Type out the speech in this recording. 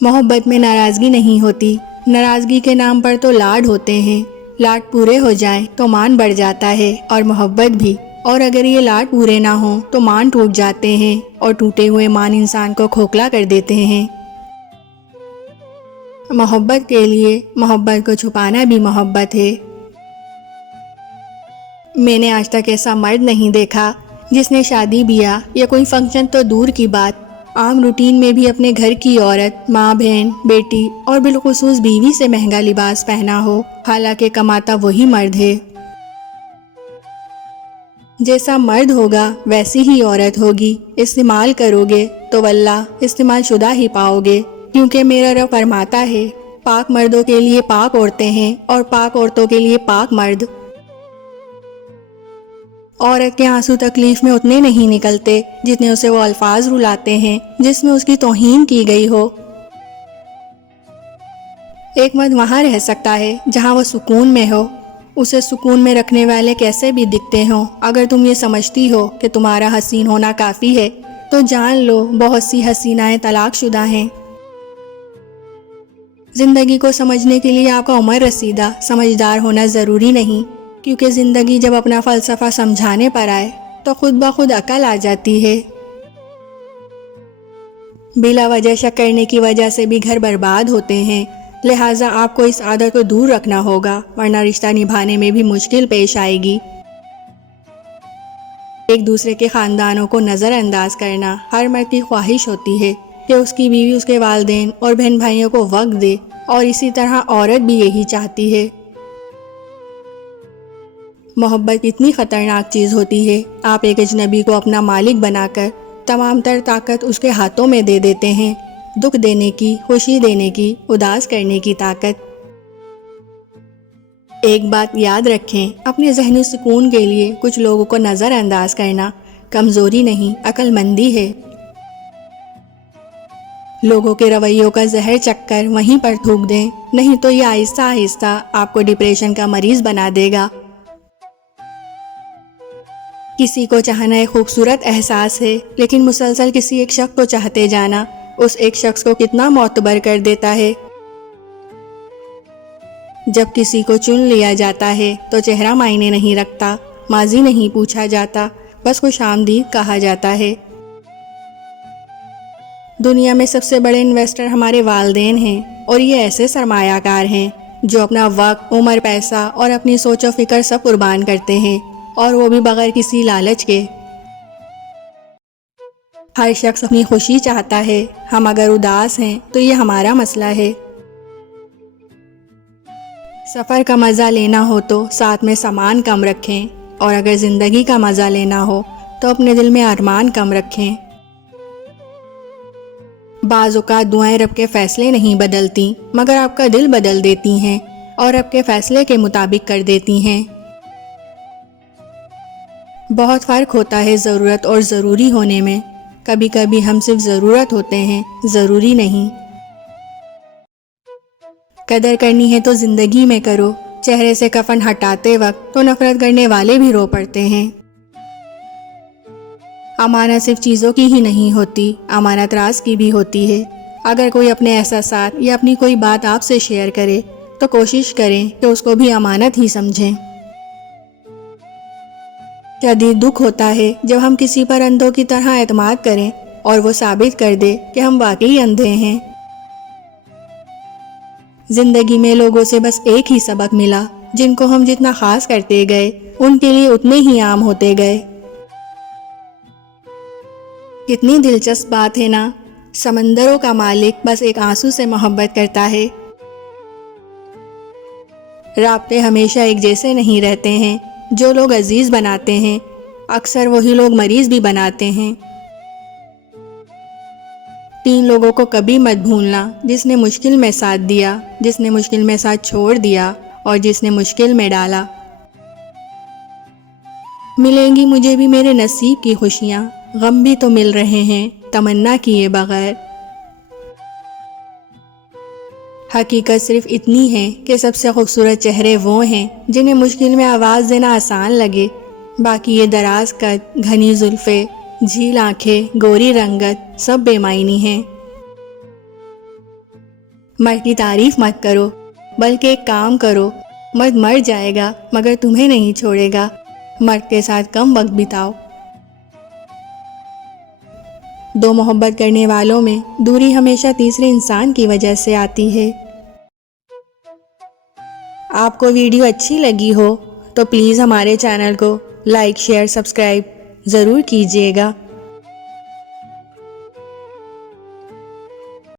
मोहब्बत में नाराज़गी नहीं होती, नाराज़गी के नाम पर तो लाड होते हैं। लाड पूरे हो जाएं तो मान बढ़ जाता है और मोहब्बत भी। और अगर ये लाड पूरे ना हो तो मान टूट जाते हैं और टूटे हुए मान इंसान को खोखला कर देते हैं। मोहब्बत के लिए मोहब्बत को छुपाना भी मोहब्बत है। मैंने आज तक ऐसा मर्द नहीं देखा जिसने शादी ब्याह या कोई फंक्शन तो दूर की बात, आम रूटीन में भी अपने घर की औरत, माँ, बहन, बेटी और बिलखुसूस बीवी से महंगा लिबास पहना हो, हालांकि कमाता वही मर्द है। जैसा मर्द होगा वैसी ही औरत होगी। इस्तेमाल करोगे तो वल्लाह इस्तेमाल शुदा ही पाओगे, क्योंकि मेरा रब फरमाता है, पाक मर्दों के लिए पाक औरतें हैं और पाक औरतों के लिए पाक मर्द। औरत के आंसू तकलीफ में उतने नहीं निकलते जितने उसे वो अल्फाज रुलाते हैं जिसमें उसकी तौहीन की गई हो। एक मर्द वहाँ रह सकता है जहाँ वो सुकून में हो, उसे सुकून में रखने वाले कैसे भी दिखते हों। अगर तुम ये समझती हो कि तुम्हारा हसीन होना काफ़ी है तो जान लो बहुत सी हसीनाएं तलाकशुदा हैं। ज़िंदगी को समझने के लिए आपका उम्र रसीदा समझदार होना ज़रूरी नहीं, क्योंकि ज़िंदगी जब अपना फ़लसफ़ा समझाने पर आए तो खुद ब खुद अकल आ जाती है। बिला वजह शक करने की वजह से भी घर बर्बाद होते हैं, लिहाजा आपको इस आदत को दूर रखना होगा, वरना रिश्ता निभाने में भी मुश्किल पेश आएगी। एक दूसरे के ख़ानदानों को नज़रअंदाज करना हर मर्द की ख्वाहिश होती है कि उसकी बीवी उसके वालिदैन और बहन भाइयों को वक्त दे, और इसी तरह औरत भी यही चाहती है। मोहब्बत इतनी ख़तरनाक चीज़ होती है, आप एक अजनबी को अपना मालिक बनाकर तमाम तर ताकत उसके हाथों में दे देते हैं, दुख देने की, खुशी देने की, उदास करने की ताकत। एक बात याद रखें, अपने ज़हनी सुकून के लिए कुछ लोगों को नज़रअंदाज करना कमज़ोरी नहीं, अक्लमंदी है। लोगों के रवैयों का जहर चक्कर वहीं पर थूक दें, नहीं तो ये आहिस्ता आहिस्ता आपको डिप्रेशन का मरीज़ बना देगा। किसी को चाहना एक खूबसूरत एहसास है, लेकिन मुसलसल किसी एक शख्स को चाहते जाना उस एक शख्स को कितना मोतबर कर देता है। जब किसी को चुन लिया जाता है तो चेहरा मायने नहीं रखता, माजी नहीं पूछा जाता, बस खुशामदीद कहा जाता है। दुनिया में सबसे बड़े इन्वेस्टर हमारे वालिदैन हैं, और ये ऐसे सरमायाकार हैं जो अपना वक्त, उम्र, पैसा और अपनी सोच और फिक्र सब कुर्बान करते हैं, और वो भी बगैर किसी लालच के। हर शख्स अपनी खुशी चाहता है, हम अगर उदास हैं तो ये हमारा मसला है। सफ़र का मज़ा लेना हो तो साथ में सामान कम रखें, और अगर ज़िंदगी का मज़ा लेना हो तो अपने दिल में अरमान कम रखें। बाज़ औक़ात दुआएं रब के फ़ैसले नहीं बदलती, मगर आपका दिल बदल देती हैं और रब के फ़ैसले के मुताबिक कर देती हैं। बहुत फ़र्क होता है ज़रूरत और ज़रूरी होने में। कभी कभी हम सिर्फ ज़रूरत होते हैं, ज़रूरी नहीं। कदर करनी है तो ज़िंदगी में करो, चेहरे से कफन हटाते वक्त तो नफ़रत करने वाले भी रो पड़ते हैं। अमानत सिर्फ चीज़ों की ही नहीं होती, अमानत राज की भी होती है। अगर कोई अपने एहसासात या अपनी कोई बात आपसे शेयर करे तो कोशिश करें कि उसको भी अमानत ही समझें। शदीद दुख होता है जब हम किसी पर अंधों की तरह एतमाद करें और वो साबित कर दे कि हम वाकई अंधे हैं। जिंदगी में लोगों से बस एक ही सबक मिला, जिनको हम जितना खास करते गए उनके लिए उतने ही आम होते गए। कितनी दिलचस्प बात है ना, समंदरों का मालिक बस एक आंसू से मोहब्बत करता है। राब्ते हमेशा एक जैसे नहीं रहते हैं, जो लोग अजीज बनाते हैं अक्सर वही लोग मरीज भी बनाते हैं। 3 लोगों को कभी मत भूलना, जिसने मुश्किल में साथ दिया, जिसने मुश्किल में साथ छोड़ दिया और जिसने मुश्किल में डाला। मिलेंगी मुझे भी मेरे नसीब की खुशियाँ, गम भी तो मिल रहे हैं तमन्ना किए बगैर। हकीकत सिर्फ इतनी है कि सबसे खूबसूरत चेहरे वो हैं जिन्हें मुश्किल में आवाज़ देना आसान लगे, बाकी ये दराज कद, घनी जुल्फ़े, झील आंखें, गोरी रंगत सब बेमायनी हैं। مرد کی تعریف مت کرو، بلکہ ایک کام کرو، مرد مر جائے گا مگر تمہیں نہیں چھوڑے گا، مرد کے ساتھ کم وقت بتاؤ۔ دو محبت کرنے والوں میں دوری ہمیشہ تیسرے انسان کی وجہ سے آتی ہے۔ آپ کو ویڈیو اچھی لگی ہو تو پلیز ہمارے چینل کو لائک، شیئر، سبسکرائب ضرور کیجیے گا۔